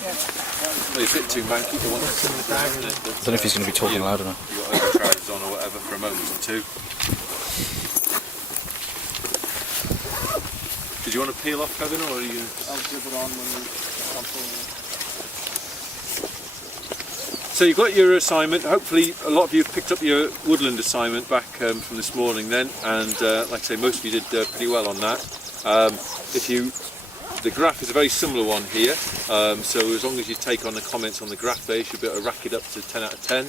Well, you're a bit too manky to want to sit in the bag, isn't it? I don't know if he's going to be talking loud enough. You've got overcrowds on or whatever for a moment or two. Did you want to peel off, Kevin, or are you? I'll give it on when we come forward. So you've got your assignment. Hopefully a lot of you have picked up your woodland assignment back from this morning then, and like I say, most of you did pretty well on that. The graph is a very similar one here, so as long as you take on the comments on the graph there, you should be able to rack it up to 10 out of 10,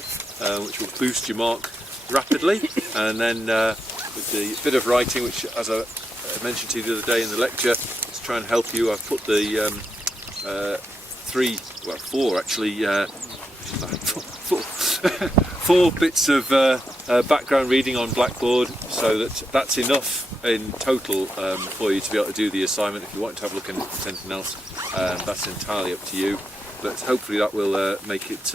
which will boost your mark rapidly. And then with the bit of writing, which as I mentioned to you the other day in the lecture, to try and help you, I've put the four bits of background reading on Blackboard, so that's enough in total for you to be able to do the assignment. If you want to have a look at anything else, that's entirely up to you, but hopefully that will make it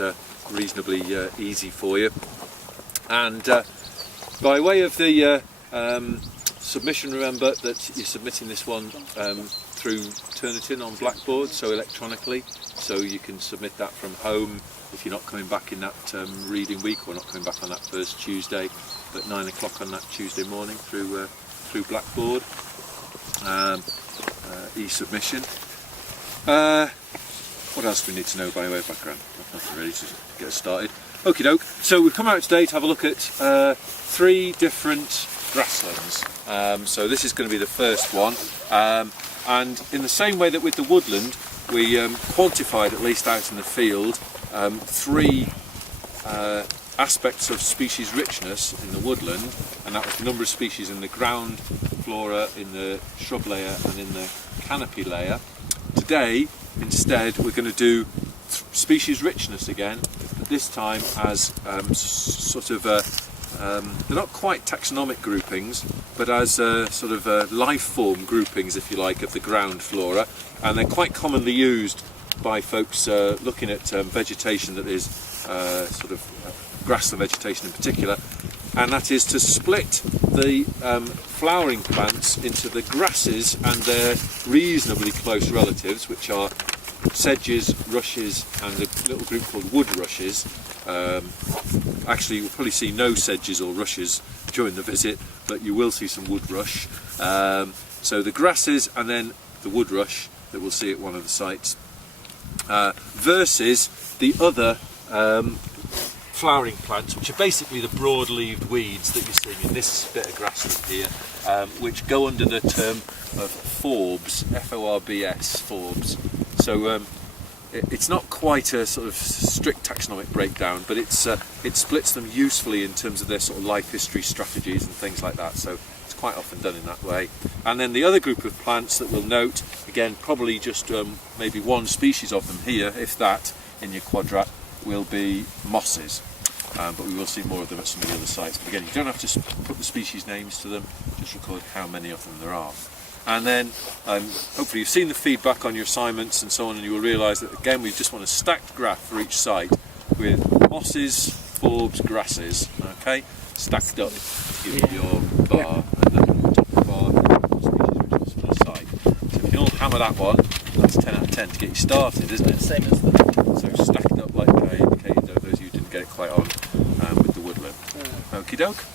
reasonably easy for you. And by way of the submission, remember that you're submitting this one through Turnitin on Blackboard, so electronically, so you can submit that from home if you're not coming back in that reading week, or not coming back on that first Tuesday at 9 o'clock on that Tuesday morning through Blackboard e-submission. What else do we need to know by way of background? Nothing really to get us started. Okie doke. So we've come out today to have a look at 3 different grasslands. So this is going to be the first one, and in the same way that with the woodland we quantified, at least out in the field, 3 aspects of species richness in the woodland, and that was the number of species in the ground flora, in the shrub layer and in the canopy layer. Today instead we're going to do species richness again, but this time as sort of they're not quite taxonomic groupings, but as sort of life form groupings, if you like, of the ground flora, and they're quite commonly used by folks looking at vegetation that is sort of grassland vegetation in particular, and that is to split the flowering plants into the grasses and their reasonably close relatives, which are sedges, rushes, and a little group called wood rushes. Actually, you'll probably see no sedges or rushes during the visit, but you will see some wood rush. So the grasses and then the wood rush that we'll see at one of the sites, versus the other flowering plants, which are basically the broad-leaved weeds that you're seeing in this bit of grassland here, which go under the term of forbs, F-O-R-B-S, forbs. So it's not quite a sort of strict taxonomic breakdown, but it splits them usefully in terms of their sort of life history strategies and things like that. So it's quite often done in that way. And then the other group of plants that we'll note, again, probably just maybe one species of them here, if that, in your quadrat, will be mosses. But we will see more of them at some of the other sites. But again, you don't have to put the species names to them, just record how many of them there are. And then hopefully you've seen the feedback on your assignments and so on, and you will realise that again we just want a stacked graph for each site with mosses, forbs, grasses, okay, stacked up to give you your bar, and then on top of the bar species richness for the site. So if you can all hammer that one, that's 10 out of 10 to get you started, isn't it? Same as the... So stacked up like I indicated, those of you who didn't get it quite on with the woodland. Okie doke.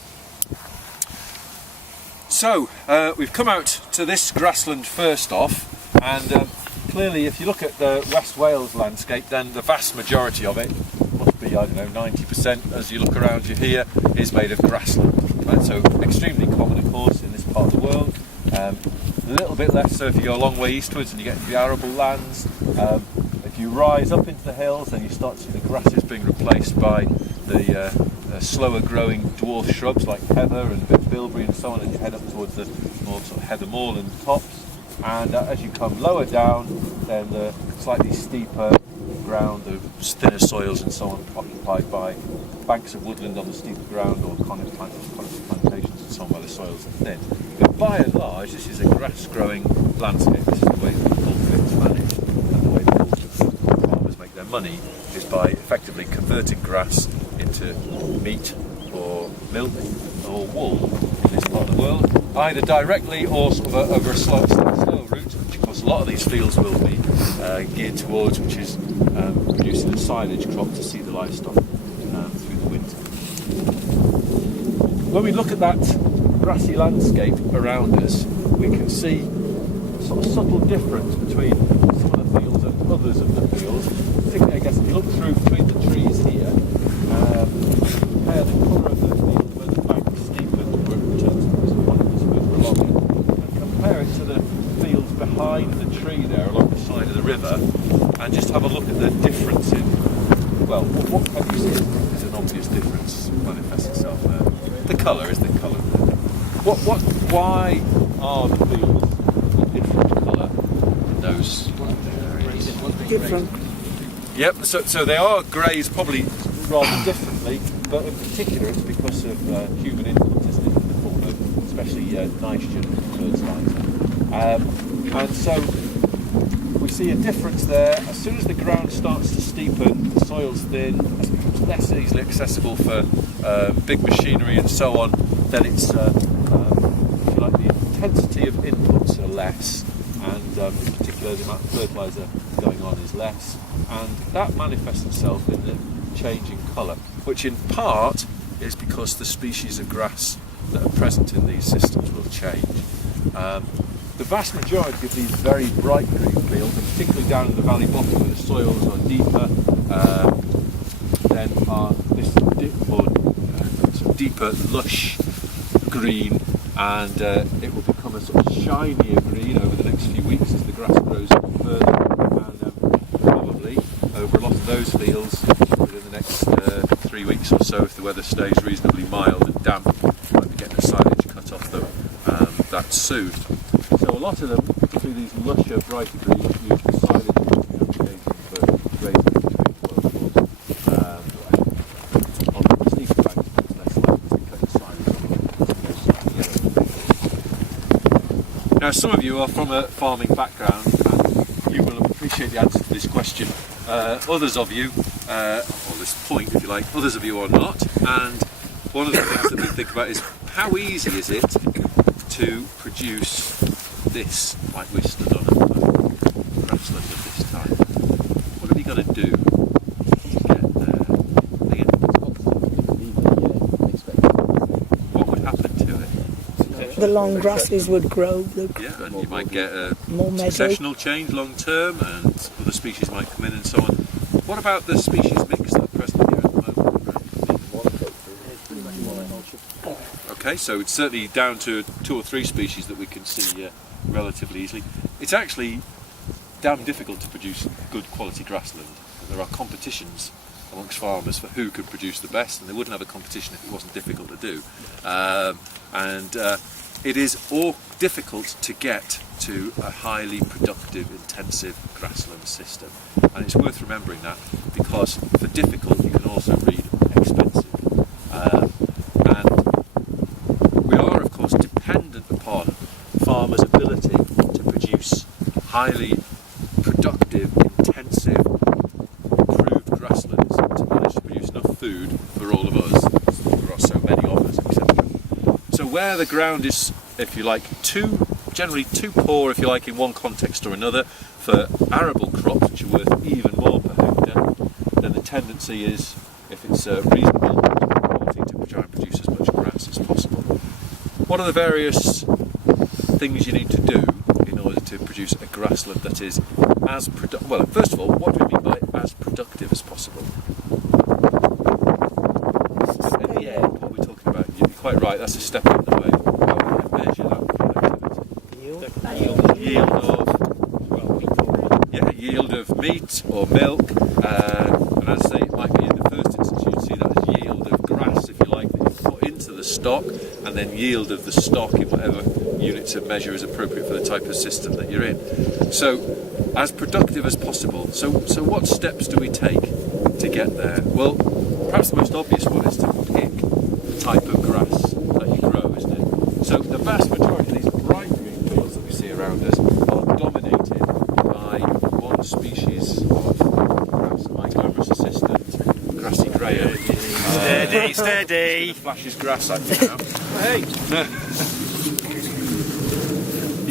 So we've come out to this grassland first off, and clearly if you look at the West Wales landscape, then the vast majority of it, must be, I don't know, 90% as you look around you here, is made of grassland. Right? So extremely common, of course, in this part of the world. A little bit less so if you go a long way eastwards and you get into the arable lands. If you rise up into the hills, then you start to see the grasses being replaced by the slower growing dwarf shrubs like heather and a bit of bilberry and so on, as you head up towards the more sort of heather moorland tops. And as you come lower down, then the slightly steeper ground, the thinner soils and so on, occupied by banks of woodland on the steeper ground, or conifer plantations and so on, where the soils are thin. But by and large, this is a grass growing landscape. This is the way that the cultivate's managed, and the way that farmers make their money is by effectively converting grass into meat or milk or wool in this part of the world, either directly or sort of over a slow route, which costs a lot of these fields will be geared towards, which is producing a silage crop to see the livestock through the winter. When we look at that grassy landscape around us, we can see a sort of subtle difference between some of the fields and others of the fields. Particularly, I guess, if you look through between the trees here, compare the colour of the field where the bank steepened, where it returns to the point as we move along it, and compare it to the fields behind the tree there along the side of the river, and just have a look at the difference in, well, what can you see is an obvious difference manifests itself there. The colour is the colour. Why are the fields a different colour in those areas? Different. Yep, so they are greys probably rather differently, but in particular it's because of human input, isn't it, in the form of especially nitrogen fertiliser. And so we see a difference there. As soon as the ground starts to steepen, the soil's thin, as it becomes less easily accessible for big machinery and so on, then it's, if you like, the intensity of inputs are less, and in particular the amount of fertiliser going on is less, and that manifests itself in the changing colour, which in part is because the species of grass that are present in these systems will change. The vast majority of these very bright green fields, and particularly down in the valley bottom where the soils are deeper, then are this deeper, lush green, and it will become a sort of shinier green over the next few weeks as the grass grows further, and probably over a lot of those fields within the next 3 weeks or so, if the weather stays reasonably mild and damp, we might be getting the silage cut off them that soon. So a lot of them, particularly these lusher, brighter greens, use the silage application for grazing between 12 foot. On the steeper banks, it's less likely to cut the silage off. Now, some of you are from a farming background, and you will appreciate the answer to this question. Others of you, or this point if you like, others of you are not. And one of the things that we think about is how easy is it to produce this, like we stood on a grassland at this time. What have you got to do to get there? What would happen to it? The long grasses would grow. Yeah, and you might get a More meadow. successional change long term, and other species might come in and so on. What about the species mix that are present here at the moment? Okay, so it's certainly down to 2 or 3 species that we can see relatively easily. It's actually damn difficult to produce good quality grassland. There are competitions amongst farmers for who can produce the best, and they wouldn't have a competition if it wasn't difficult to do. It is all difficult to get to a highly productive, intensive grassland system. And it's worth remembering that, because for difficult you can also read expensive. And we are, of course, dependent upon farmers' ability to produce highly productive, intensive, improved grasslands to manage to produce enough food for all of us. There are so many of us, etc. So where the ground is, if you like, generally too poor, if you like, in one context or another, for arable crops, which are worth even more per hectare, then the tendency is, if it's reasonable quality, to try and produce as much grass as possible. What are the various things you need to do in order to produce a grassland that is as productive? Well, first of all, what do we mean by as productive as possible? In the end, what we're talking about, you're quite right, that's a step on the way. How do we measure that productivity? Yield of meat or milk, and as I say, it might be in the first instance you'd see that as yield of grass, if you like, that you put into the stock, and then yield of the stock in whatever units of measure is appropriate for the type of system that you're in. So, as productive as possible. So what steps do we take to get there? Well, perhaps the most obvious one is to pick the type of grass that you grow, isn't it? So the vast majority of these bright green fields that we see around us are dominated by one species of grass, my glamorous assistant, grassy graham. Steady. Flashes grass at you now. Hey!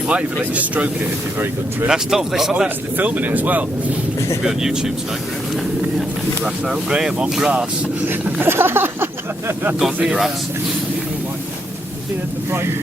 He might even let you stroke it if you're very good trip. That's tough. They're filming it as well. It'll be on YouTube tonight, Graham. Grass out. Graham on grass. Gone to grass.